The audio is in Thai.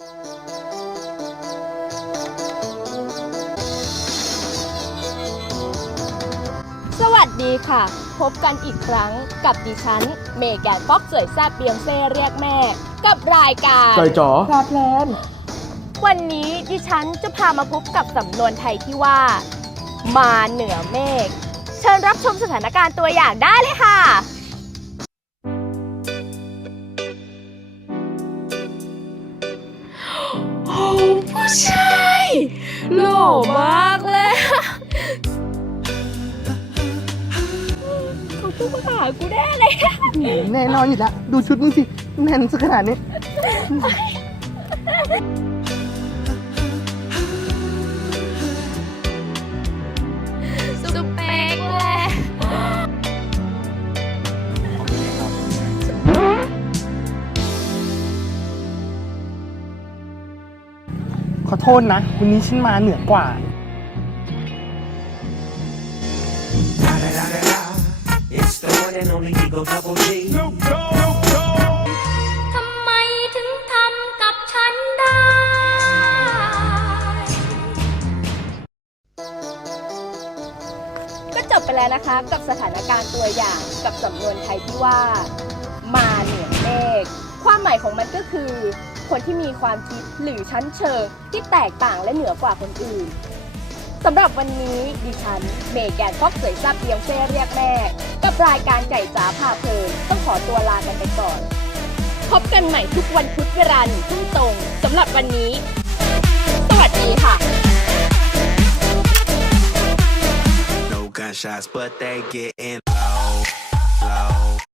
สวัสดีค่ะ พบกันอีกครั้งกับดิฉัน เมแกนป๊อกสวยแซ่บเบียงเซ่เรียกแม่ กับรายการจอยจ๋อครับแลนวันนี้ดิฉันจะพามาพบกับสำนวนไทยที่ว่า มาเหนือเมฆเชิญรับชมสถานการณ์ตัวอย่างได้เลยค่ะ ผู้ชายหล่อมากเลยเขาต้องมาหากูแน่เลยแน่นอนอยู่แล้ว ดูชุดมึงสิ แน่นสักขนาดนี้ ขอโทษนะ วันนี้ฉันมาเหนือกว่า It's the one and only Eagle Double G. ทำไมถึงทำกับฉันได้ ก็จบไปแล้วนะคะกับสถานการณ์ตัวอย่างกับสำนวนไทยที่ว่า มาเหนือเมฆความหมายของมันก็คือ คนที่มีความคิดหรือชั้นเชิงที่แตกต่างและเหนือกว่าคนอื่นสำหรับวันนี้ดิฉัน เมแกนฟอกเสยซับเบียงเซ่เรียกแม่ กับรายการไก่จ๋าพาเพลินต้องขอตัวลากันไปก่อน พบกันใหม่ทุกวันพุธเวลาหนึ่งทุ่มตรงสำหรับวันนี้ สวัสดีค่ะ No gunshots, but they getting low, low.